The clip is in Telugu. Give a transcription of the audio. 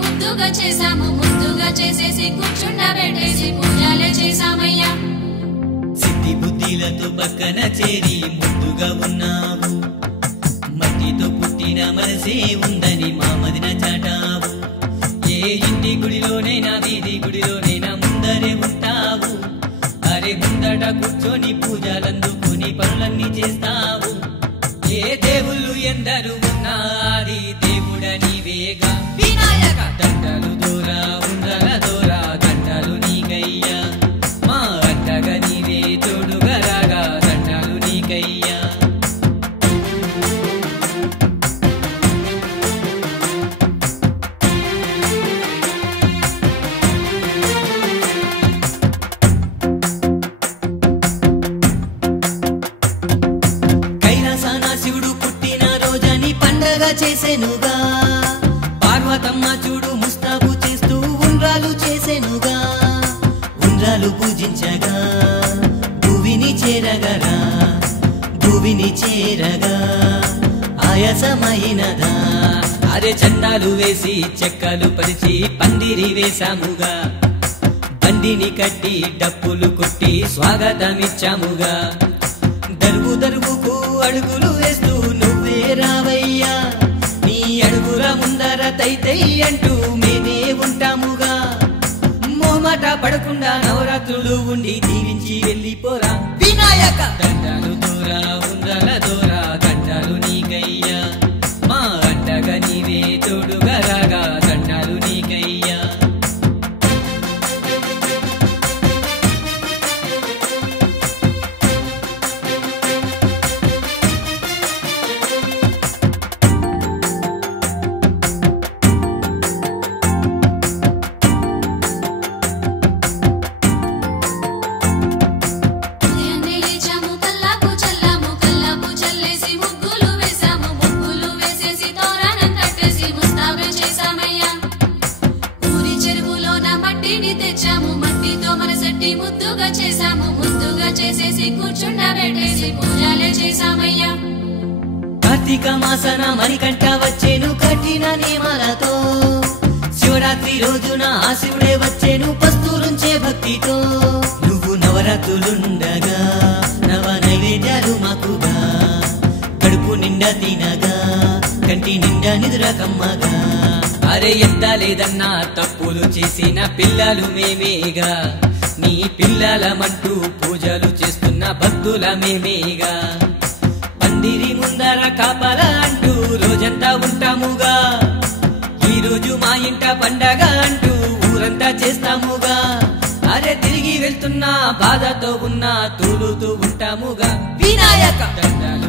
ముద్దుగా చేసాము ముద్దుగా చేసేసి కూర్చుండబెట్టేసి పూజలే చేసామయ్యా సిద్ధి బుద్ధిలతో పక్కన చేరి ముద్దుగా ఉన్నావు మట్టితో పుట్టిన మనసే ఉందని మా మదిన చాటావు ఏ ఇంటి గుడిలోనైనా వీధి గుడిలోనైనా ముందరే ఉంటావు అరే ముందట కూర్చొని పూజలందుకుని పనులన్నీ చేస్తావు ఏ దేవుళ్ళు ఎందరు ఉన్నాది దేవుడ నీవేగా వినాయక దండలు దూరా ఉందల దూరా దండలు నీకయ్యా మా అంటగా నీవే తోడుగా రాగా దండలు నీకయ్యా కైలాసాన శివుడు పుట్టిన రోజని పండగ చేసెనుగా పార్వతమ్మ చూడు ముస్తాబు చేస్తూ ఉండ్రాలు చేసెనుగా ఉండ్రాలు పూజించగా భూవిని చేరగరా భూవిని చేరగా ఆయాసమైనదా అరే చందాలు వేసి చెక్కలు పరిచి పందిరి వేసాముగా బండిని కట్టి డప్పులు కొట్టి స్వాగతమిచ్చాముగా దరువు దరువుకు అడుగులు వేస్తూ నువ్వే రావయ్యా నీ అడుగుల ముందర తైతై అంటూ మేమే ఉంటాముగా మోమాట పడకుండా నవరాత్రులు ఉండి దీవించి వెళ్ళిపోరా వినాయక దండాలు దూరా ఉందల దూరా దండాలు నీకయ్యా మా అంటగా నీవే తోడుగా రాగా దండాలు నీకయ్యా ముద్దుగా చేసాము ముద్దుగా చేసేసి కూర్చుండబెట్టేసి పూజలే చేసామయ్యా కార్తీక మాసన మణికంఠ వచ్చేను కఠిన నియమాలతో శివరాత్రి రోజున ఆ శివుడే వచ్చేను పస్తూరుంచే భక్తితో నువ్వు నవరాత్రులుండగా నవ నైవేద్యాలు మాకుగా కడుపు నిండా తినగా కంటి నిండా నిదుర కమ్మగా అరే ఎంత లేదన్నా తప్పులు చేసిన పిల్లలు మేమేగా నీ పిల్లలమంటూ పూజలు చేస్తున్న భక్తుల మేమేగా పందిరి ముందర కాపల అంటూ రోజంతా ఉంటాముగా ఈ రోజు మా ఇంట పండగ అంటూ ఊరంతా చేస్తాముగా అరే తిరిగి వెళ్తున్నా బాధతో ఉన్నా తూలుతూ ఉంటాముగా వినాయక దండాలు